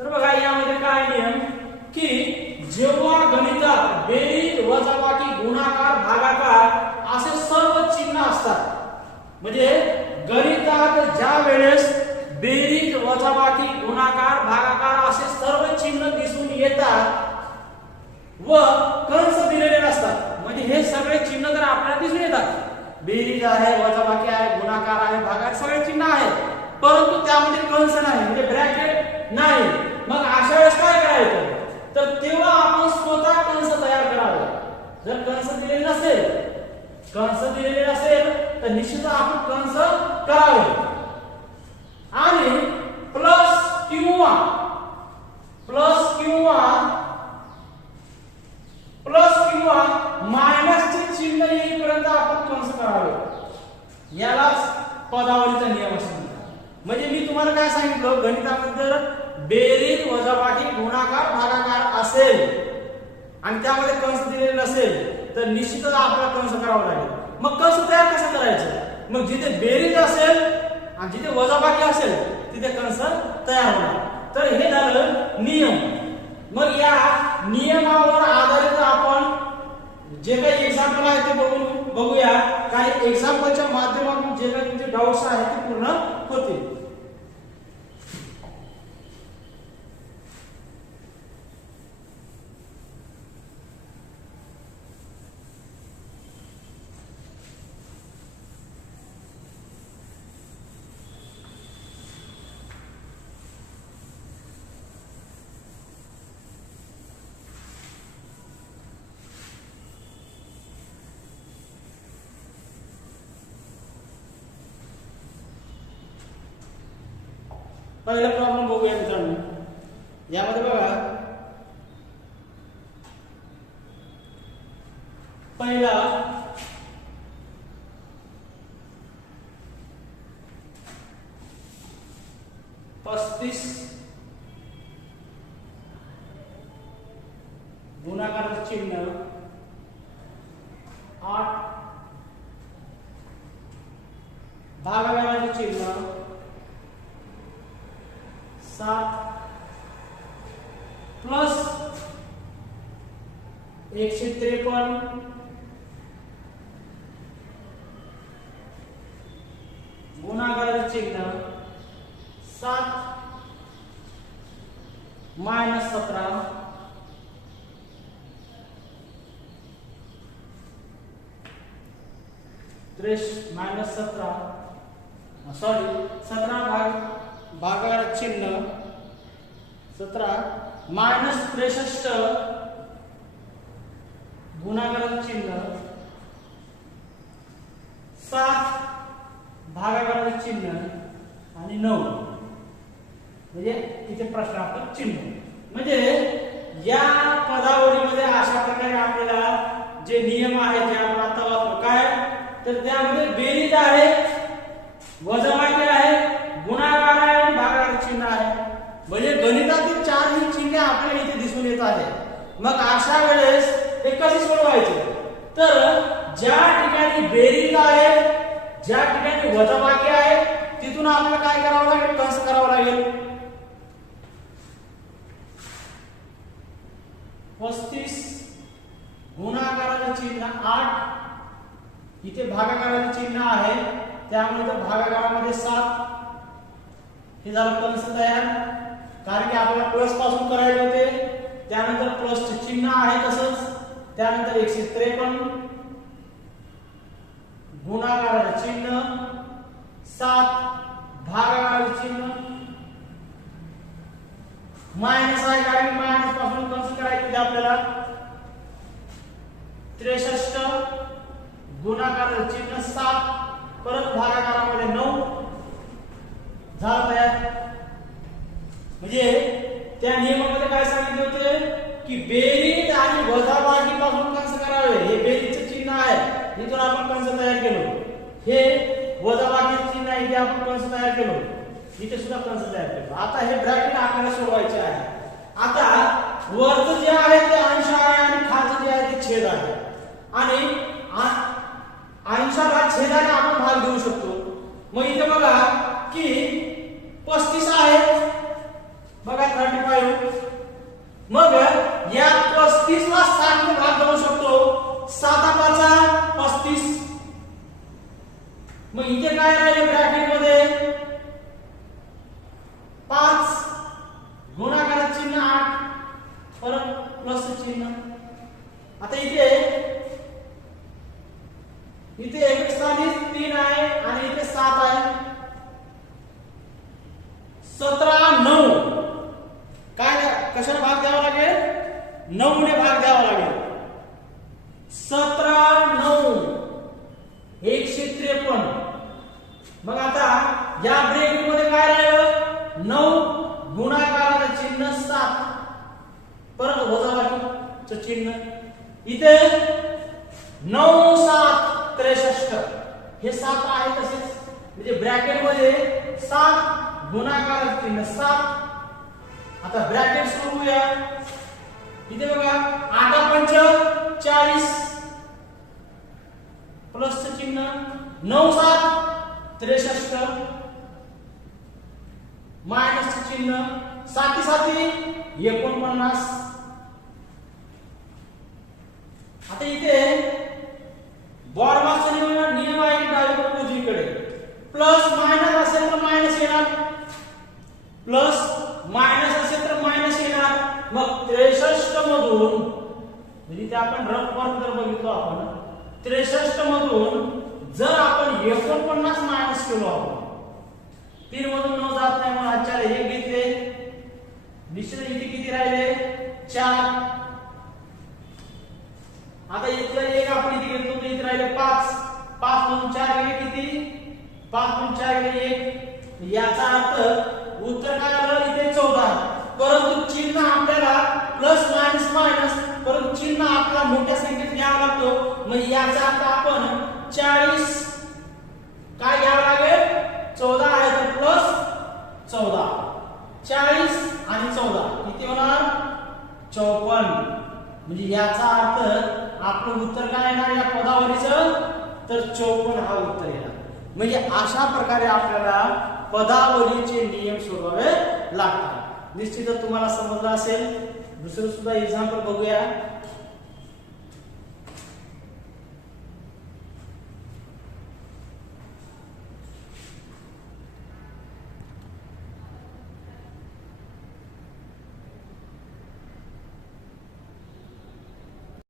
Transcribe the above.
तर बघा यामध्ये काय नियम की जेव्हा गणितात बेरीज वजाबाकी गुणाकार भागाकार असे सर्व चिन्ह असतात म्हणजे गणितात ज्या वेळेस बेरीज वजाबाकी गुणाकार भागाकार असे सर्व चिन्ह दिसून येतात व कंस दिलेले नसतात म्हणजे हे सगळे चिन्ह तर आपल्याला दिसून येतात बेरीज आहे वजाबाकी आहे गुणाकार आहे भागाकार सगळे चिन्ह आहेत परंतु त्यामध्ये कंस नाही म्हणजे ब्रॅकेट नाही मग अशा वेळेस काय करायचं तर तेव्हा आपण स्वतः कंस तयार करावे जर कंस दिलेले नसेल तर निश्चित आपण कंस करावे आणि प्लस किंवा मायनसचे चिन्ह येईपर्यंत आपण कंस करावे यालाच पदावलीचा नियम असतो म्हणजे मी तुम्हाला काय सांगितलं गणितामध्ये जर बेरीज वजाबाकी गुणाकार भागाकार असेल आणि त्यामध्ये कंस दिलेले नसेल तर निश्चितच आपल्याला कंस करावा लागेल मग कंस तयार कसं करायचं मग जिथे बेरीज असेल आणि जिथे वजाबाकी असेल तिथे कंस तयार होणार तर हे झालं नियम मग या नियमावर आधारित आपण जे काही एक्झाम्पल आहे ते बघूया काही एक्झाम्पलच्या माध्यमातून जे काही तुमचे डाऊट्स आहेत ते पूर्ण होतील पहिला प्रॉब्लेम बघूया मित्रांनो यामध्ये बघा पहिला 35 गुणाकाराचे चिन्ह 8 भागाकाराचे चिन्ह 7 प्लस 153 गुणाकाराचे चिन्ह 7 माइनस 17 माइनस 17 सॉरी 17 भागाकार चिन्ह 17 माइनस 63 गुणाकाराचे चिन्ह 7 भागाकाराचे चिन्ह आणि 9 म्हणजे इथे प्रश्नार्थक चिन्ह म्हणजे या पदावलीमध्ये अशा प्रकारे आपल्याला जे नियम आहेत जे आपण आता वापरतो काय तर त्यामध्ये बेरीज आहे वजाबाकी आहे गुणाकार आहे आणि भागाकार चिन्ह आहे म्हणजे गणितातील चारही चिन्हे आपल्याला इथे दिसून येत आहेत मग अशा वेळेस हे कसे सोडवायचे तर ज्या ठिकाणी बेरीज आहे ज्या ठिकाणी वजाबाकी आहे तिथून आपल्याला काय करावं लागेल कंस करावा लागेल 35 गुणाकाराचे चिन्ह 8 इथे भागाकाराचे चिन्ह आहे त्यामुळे तर भागाकारामध्ये 7 हे झालं कंस तयार कारण की आपल्याला प्लस पासून करायचे होते त्यानंतर प्लसचे चिन्ह आहे तसंच त्यानंतर 153 गुणाकाराचे चिन्ह 7 भागाकाराचे चिन्ह माइनस आहे कारण माइनस पासून कंस करायचे आपल्याला 63 गुणाकाराचे चिन्ह 7 परत भागाकारामध्ये 9 झाला तयार म्हणजे त्या नियमामध्ये काय सांगितले होते की बेरीज आणि वजाबाकी पासून कंस करावे हे बेरीजचे चिन्ह आहे इथून आपण कंस तयार केलो हे वजाबाकीचे चिन्ह आहे इथे आपण कंस तयार केलो इथे सुद्धा कंस तयार केलो आता हे ब्रॅकेट आपल्याला सोडवायचे आहे आता वरचं जे आहे ते अंश आहे आणि खालचं जे आहे ते छेद आहे आणि अंशाला छेदाने आपण भाग देऊ शकतो मग इथे बघा की 35 आहे बघा 35 9 ने भाग द्यावा लागेल. 17 9 153. मग आता या ब्रेक मध्ये काय राहिलं? 9 गुणाकाराचं चिन्ह 7 परत वजाबाकीचं चिन्ह. इथे 9 7 63. हे 7 आहे तसेच म्हणजे ब्रॅकेट मध्ये 7 गुणाकाराचं चिन्ह 7. आता ब्रॅकेट सुरू करूया. इथे बघा 8 पंच 40 प्लस चिन्ह 9 7 63 मायनस चिन्ह 7 7 49. आता इथे बॉर्माचा नियम आहे डावीकडून उजवीकडे. प्लस मायनस असेल तर मायनस येणार, प्लस मायनस असेल तर मायनस येणार. मग 63 मधून म्हणजे ते आपण रफ वर्क जर बघितलो आपण 63 मधून जर आपण 49 मायनस केलो आपण 3 मधून 9 जात नाही म्हणून 4 1 घेतले. निश्चित इथे किती राहिले? 4. आता इथलं एक आपण इथे घेतलो तर इथे राहिले 5. 5 मधून 4 गेले किती? 5 मधून 4 गेले 1. याचा अर्थ उत्तर काय आलं? इथे 14. परंतु चिन्ह आपल्याला प्लस मायनस मायनस परंतु चिन्ह आपल्याला मोठ्या संख्येत घ्यावा लागतो. मग याचा अर्थ आपण 40 काय घ्यावं लागेल? 14 आहे तर प्लस 14. 40 आणि 14 किती होणार? 54. म्हणजे याचा अर्थ आपलं उत्तर काय येणार या पदावलीचं? तर 54 हा उत्तर येणार. म्हणजे अशा प्रकारे आपल्याला पदावलीचे नियम सोडवावे लागतात. निश्चितच तुम्हाला समजलं असेल. दुसरं सुद्धा एक्झाम्पल बघूया.